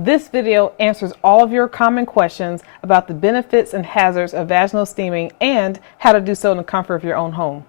This video answers all of your common questions about the benefits and hazards of vaginal steaming and how to do so in the comfort of your own home.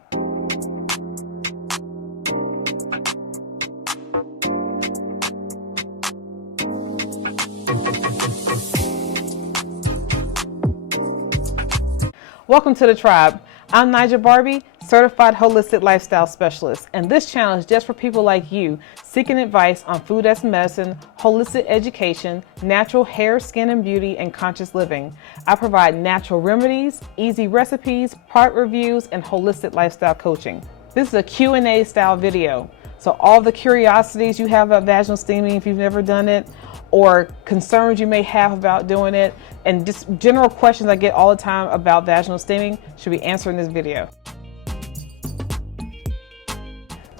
Welcome to the tribe. I'm Naija Barbie, certified holistic lifestyle specialist, and this channel is just for people like you seeking advice on food as medicine, holistic education, natural hair, skin and beauty, and conscious living. I provide natural remedies, easy recipes, product reviews, and holistic lifestyle coaching. This is a Q&A style video, so all the curiosities you have about vaginal steaming if you've never done it, or concerns you may have about doing it, and just general questions I get all the time about vaginal steaming should be answered in this video.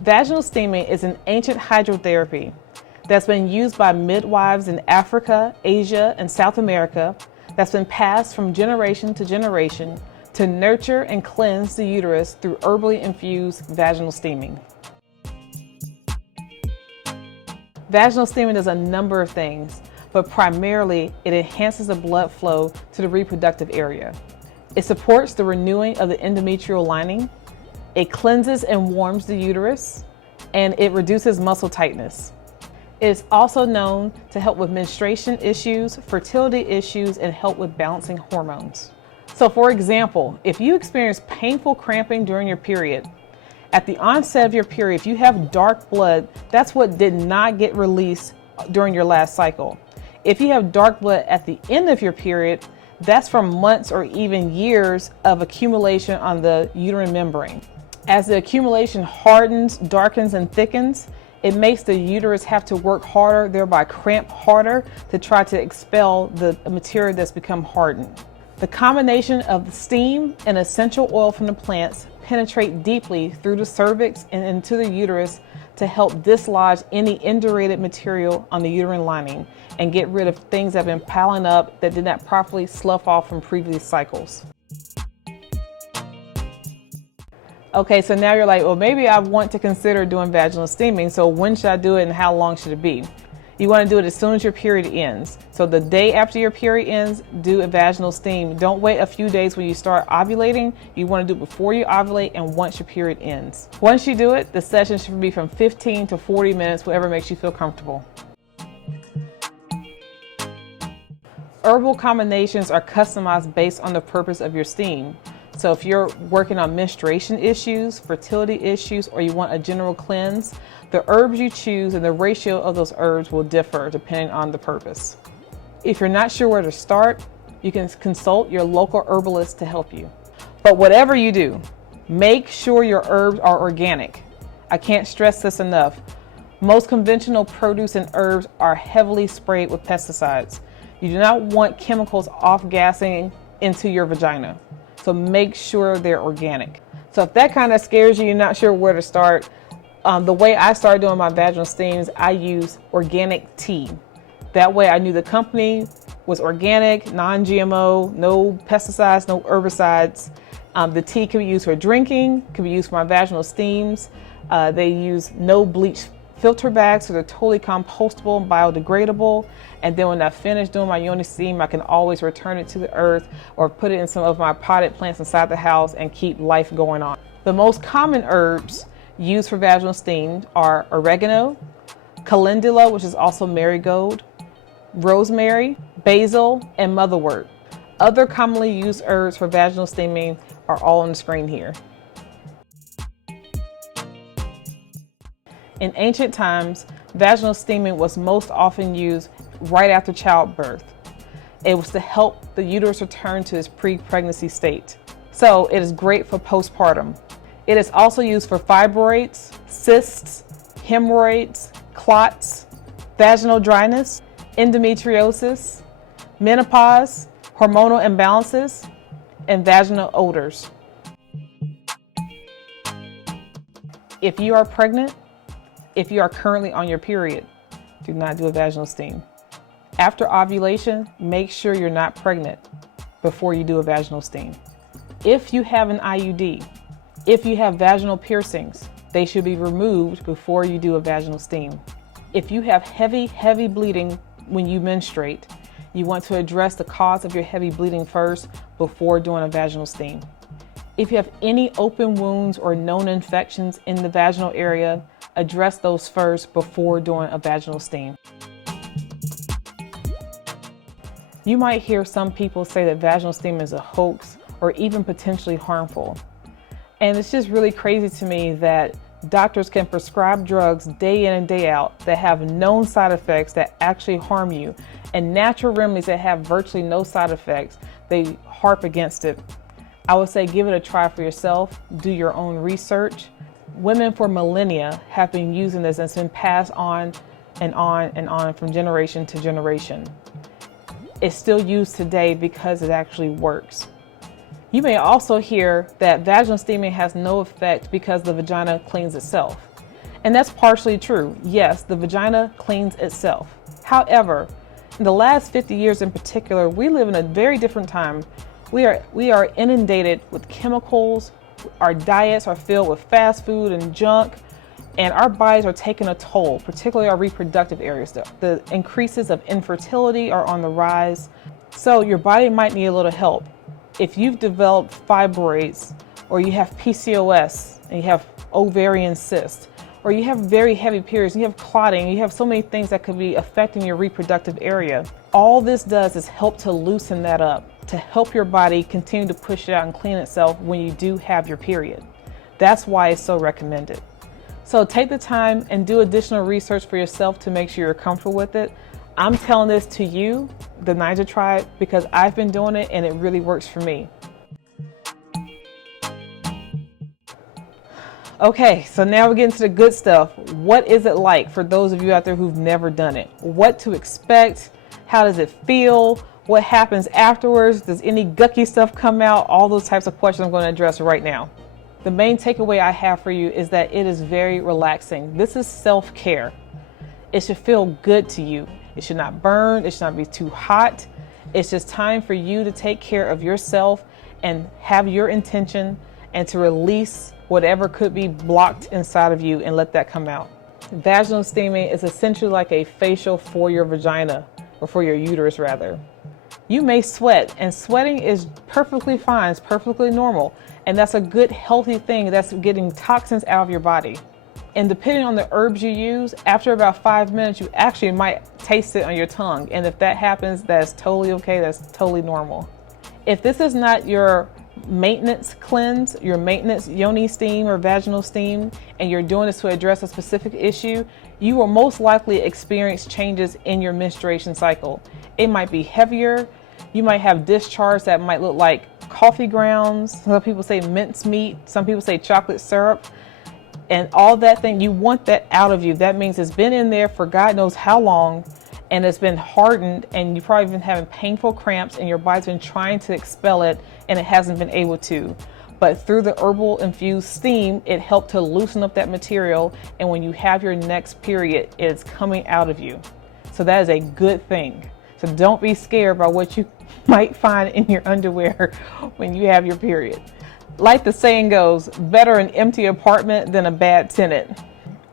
Vaginal steaming is an ancient hydrotherapy that's been used by midwives in Africa, Asia, and South America, that's been passed from generation to generation to nurture and cleanse the uterus through herbally infused vaginal steaming. Vaginal steaming does a number of things, but primarily it enhances the blood flow to the reproductive area. It supports the renewing of the endometrial lining. It cleanses and warms the uterus, and it reduces muscle tightness. It is also known to help with menstruation issues, fertility issues, and help with balancing hormones. So for example, if you experience painful cramping during your period, at the onset of your period, if you have dark blood, that's what did not get released during your last cycle. If you have dark blood at the end of your period, that's from months or even years of accumulation on the uterine membrane. As the accumulation hardens, darkens, and thickens, it makes the uterus have to work harder, thereby cramp harder to try to expel the material that's become hardened. The combination of the steam and essential oil from the plants penetrate deeply through the cervix and into the uterus to help dislodge any indurated material on the uterine lining and get rid of things that have been piling up that did not properly slough off from previous cycles. Okay, so now you're like, well, maybe I want to consider doing vaginal steaming, so when should I do it and how long should it be? You want to do it as soon as your period ends. So the day after your period ends, do a vaginal steam. Don't wait a few days when you start ovulating. You want to do it before you ovulate and once your period ends. Once you do it, the session should be from 15 to 40 minutes, whatever makes you feel comfortable. Herbal combinations are customized based on the purpose of your steam. So if you're working on menstruation issues, fertility issues, or you want a general cleanse, the herbs you choose and the ratio of those herbs will differ depending on the purpose. If you're not sure where to start, you can consult your local herbalist to help you. But whatever you do, make sure your herbs are organic. I can't stress this enough. Most conventional produce and herbs are heavily sprayed with pesticides. You do not want chemicals off-gassing into your vagina. So make sure they're organic. So if that kind of scares you, you're not sure where to start, the way I started doing my vaginal steams, I used organic tea. That way I knew the company was organic, non-GMO, no pesticides, no herbicides. The tea can be used for drinking, can be used for my vaginal steams. They use no bleach filter bags, so they're totally compostable and biodegradable. And then when I finish doing my yoni steam, I can always return it to the earth or put it in some of my potted plants inside the house and keep life going on. The most common herbs used for vaginal steam are oregano, calendula, which is also marigold, rosemary, basil, and motherwort. Other commonly used herbs for vaginal steaming are all on the screen here. In ancient times, vaginal steaming was most often used right after childbirth. It was to help the uterus return to its pre-pregnancy state. So it is great for postpartum. It is also used for fibroids, cysts, hemorrhoids, clots, vaginal dryness, endometriosis, menopause, hormonal imbalances, and vaginal odors. If you are pregnant, if you are currently on your period, do not do a vaginal steam. After ovulation, make sure you're not pregnant before you do a vaginal steam. If you have an IUD, if you have vaginal piercings, they should be removed before you do a vaginal steam. If you have heavy bleeding when you menstruate. You want to address the cause of your heavy bleeding first before doing a vaginal steam. If you have any open wounds or known infections in the vaginal area, address those first before doing a vaginal steam. You might hear some people say that vaginal steam is a hoax or even potentially harmful. And it's just really crazy to me that doctors can prescribe drugs day in and day out that have known side effects that actually harm you, and natural remedies that have virtually no side effects, they harp against it. I would say give it a try for yourself, do your own research. Women for millennia have been using this, and it's been passed on and on and on from generation to generation. It's still used today because it actually works. You may also hear that vaginal steaming has no effect because the vagina cleans itself. And that's partially true. Yes, the vagina cleans itself. However, in the last 50 years in particular, we live in a very different time. We are inundated with chemicals. Our diets are filled with fast food and junk, and our bodies are taking a toll, particularly our reproductive areas. The increases of infertility are on the rise. So your body might need a little help. If you've developed fibroids, or you have PCOS, and you have ovarian cysts, or you have very heavy periods, you have clotting, you have so many things that could be affecting your reproductive area. All this does is help to loosen that up, to help your body continue to push it out and clean itself when you do have your period. That's why it's so recommended. So take the time and do additional research for yourself to make sure you're comfortable with it. I'm telling this to you, the Naija tribe, because I've been doing it and it really works for me. Okay, so now we're getting to the good stuff. What is it like for those of you out there who've never done it? What to expect? How does it feel? What happens afterwards? Does any gucky stuff come out? All those types of questions I'm going to address right now. The main takeaway I have for you is that it is very relaxing. This is self-care. It should feel good to you. It should not burn. It should not be too hot. It's just time for you to take care of yourself and have your intention and to release whatever could be blocked inside of you and let that come out. Vaginal steaming is essentially like a facial for your vagina, or for your uterus rather. You may sweat, and sweating is perfectly fine. It's perfectly normal. And that's a good healthy thing. That's getting toxins out of your body. And depending on the herbs you use, after about 5 minutes, you actually might taste it on your tongue. And if that happens, that's totally okay. That's totally normal. If this is not your maintenance cleanse, your maintenance yoni steam or vaginal steam, and you're doing this to address a specific issue, you will most likely experience changes in your menstruation cycle. It might be heavier. You might have discharge that might look like coffee grounds. Some people say mincemeat. Some people say chocolate syrup. And all that thing, you want that out of you. That means it's been in there for God knows how long, and it's been hardened, and you've probably been having painful cramps, and your body's been trying to expel it, and it hasn't been able to. But through the herbal infused steam, it helped to loosen up that material, and when you have your next period, it's coming out of you. So that is a good thing. So don't be scared by what you might find in your underwear when you have your period. Like the saying goes, better an empty apartment than a bad tenant.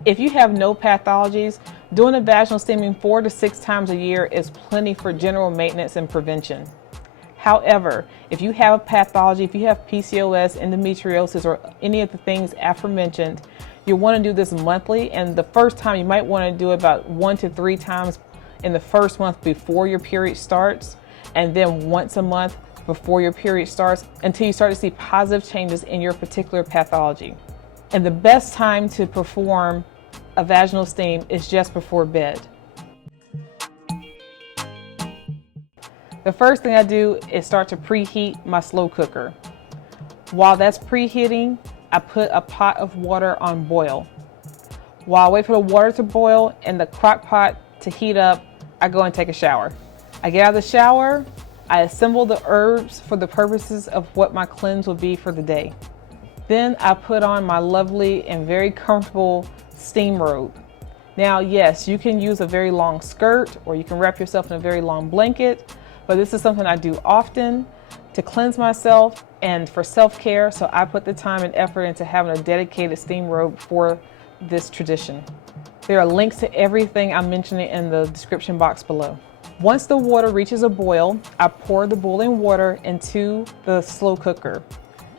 If you have no pathologies, doing a vaginal steaming 4 to 6 times a year is plenty for general maintenance and prevention. However, if you have a pathology, if you have PCOS, endometriosis, or any of the things aforementioned, you want to do this monthly. And the first time you might want to do it about 1 to 3 times in the first month before your period starts, and then once a month before your period starts, until you start to see positive changes in your particular pathology. And the best time to perform a vaginal steam is just before bed. The first thing I do is start to preheat my slow cooker. While that's preheating, I put a pot of water on boil. While I wait for the water to boil and the crock pot to heat up, I go and take a shower. I get out of the shower, I assemble the herbs for the purposes of what my cleanse will be for the day. Then I put on my lovely and very comfortable steam robe. Now, yes, you can use a very long skirt, or you can wrap yourself in a very long blanket, but this is something I do often to cleanse myself and for self-care, so I put the time and effort into having a dedicated steam robe for this tradition. There are links to everything I'm mentioning in the description box below. Once the water reaches a boil, I pour the boiling water into the slow cooker,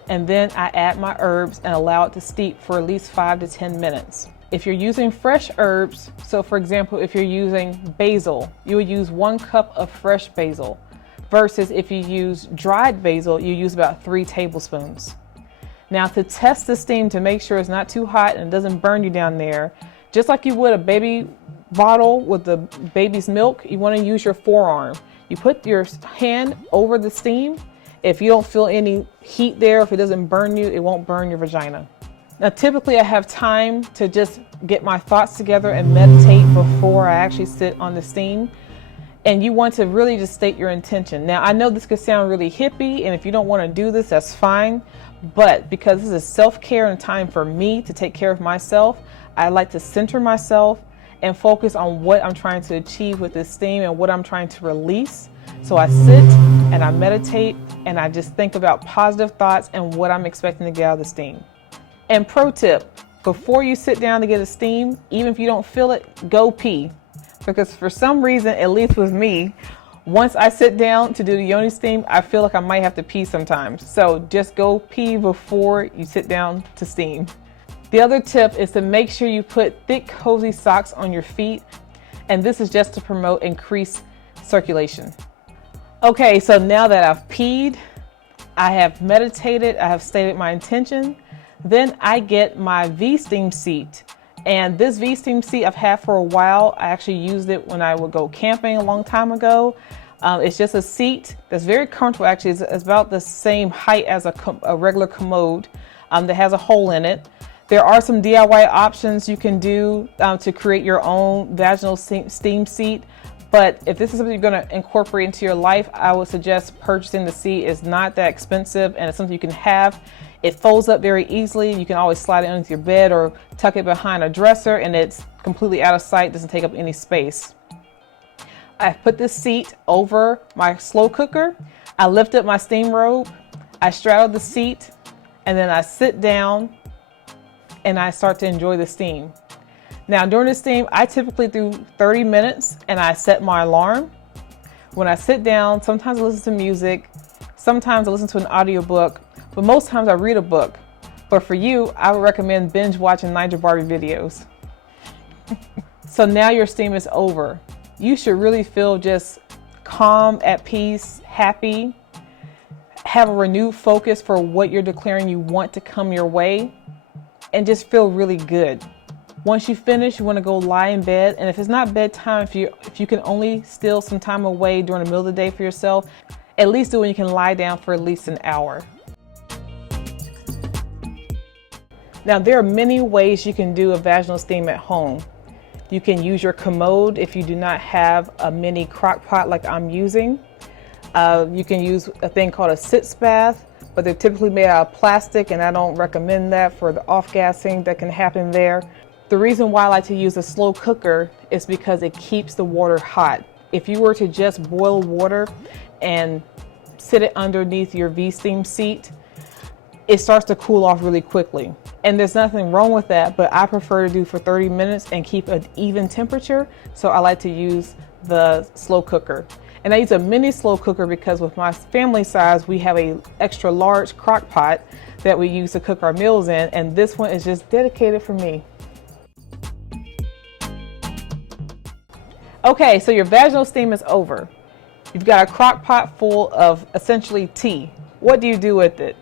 and then I add my herbs and allow it to steep for at least 5 to 10 minutes. If you're using fresh herbs, so for example, if you're using basil, you would use 1 cup of fresh basil, versus if you use dried basil, you use about 3 tablespoons. Now, to test the steam to make sure it's not too hot and it doesn't burn you down there, just like you would a baby bottle with the baby's milk, you want to use your forearm. You put your hand over the steam. If you don't feel any heat there, if it doesn't burn you, it won't burn your vagina. Now, typically I have time to just get my thoughts together and meditate before I actually sit on the steam. And you want to really just state your intention. Now, I know this could sound really hippie, and if you don't want to do this, that's fine. But because this is self-care and time for me to take care of myself, I like to center myself and focus on what I'm trying to achieve with this steam and what I'm trying to release. So I sit and I meditate and I just think about positive thoughts and what I'm expecting to get out of the steam. And pro tip, before you sit down to get a steam, even if you don't feel it, go pee. Because for some reason, at least with me, once I sit down to do the yoni steam, I feel like I might have to pee sometimes. So just go pee before you sit down to steam. The other tip is to make sure you put thick, cozy socks on your feet. And this is just to promote increased circulation. Okay, so now that I've peed, I have meditated, I have stated my intention, then I get my V-steam seat. And this V-steam seat I've had for a while. I actually used it when I would go camping a long time ago. It's just a seat that's very comfortable. Actually, it's about the same height as a regular commode that has a hole in it. There are some DIY options you can do to create your own vaginal steam seat. But if this is something you're going to incorporate into your life, I would suggest purchasing the seat. It's not that expensive and it's something you can have. It folds up very easily. You can always slide it underneath your bed or tuck it behind a dresser, and it's completely out of sight, doesn't take up any space. I put this seat over my slow cooker. I lift up my steam robe. I straddle the seat, and then I sit down and I start to enjoy the steam. Now, during the steam, I typically do 30 minutes and I set my alarm. When I sit down, sometimes I listen to music, sometimes I listen to an audiobook, but most times I read a book. But for you, I would recommend binge watching Naija Barbie videos. So now your steam is over. You should really feel just calm, at peace, happy, have a renewed focus for what you're declaring you want to come your way, and just feel really good. Once you finish, you want to go lie in bed. And if it's not bedtime, if you can only steal some time away during the middle of the day for yourself, at least do when you can lie down for at least an hour. Now, there are many ways you can do a vaginal steam at home. You can use your commode if you do not have a mini crock pot like I'm using. You can use a thing called a sitz bath, but they're typically made out of plastic, and I don't recommend that for the off-gassing that can happen there. The reason why I like to use a slow cooker is because it keeps the water hot. If you were to just boil water and sit it underneath your V-steam seat, it starts to cool off really quickly. And there's nothing wrong with that, but I prefer to do for 30 minutes and keep an even temperature. So I like to use the slow cooker. And I use a mini slow cooker because with my family size, we have a extra large crock pot that we use to cook our meals in. And this one is just dedicated for me. Okay, so your vaginal steam is over. You've got a crock pot full of essentially tea. What do you do with it?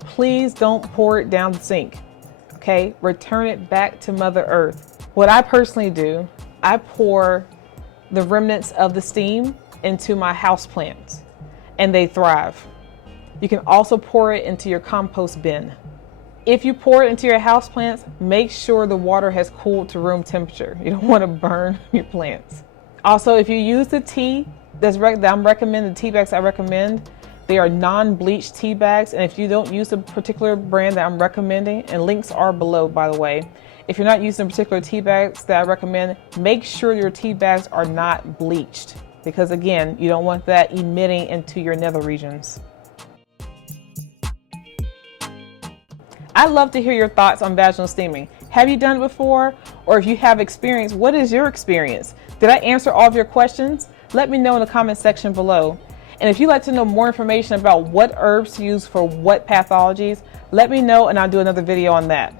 Please don't pour it down the sink, okay? Return it back to Mother Earth. What I personally do, I pour the remnants of the steam into my houseplants and they thrive. You can also pour it into your compost bin. If you pour it into your houseplants, make sure the water has cooled to room temperature. You don't want to burn your plants. Also, if you use the tea I'm recommending, the tea bags I recommend, they are non-bleached tea bags. And if you don't use a particular brand that I'm recommending, and links are below, by the way, if you're not using particular tea bags that I recommend, make sure your tea bags are not bleached. Because again, you don't want that emitting into your nether regions. I'd love to hear your thoughts on vaginal steaming. Have you done it before? Or if you have experience, what is your experience? Did I answer all of your questions? Let me know in the comment section below. And if you'd like to know more information about what herbs to use for what pathologies, let me know and I'll do another video on that.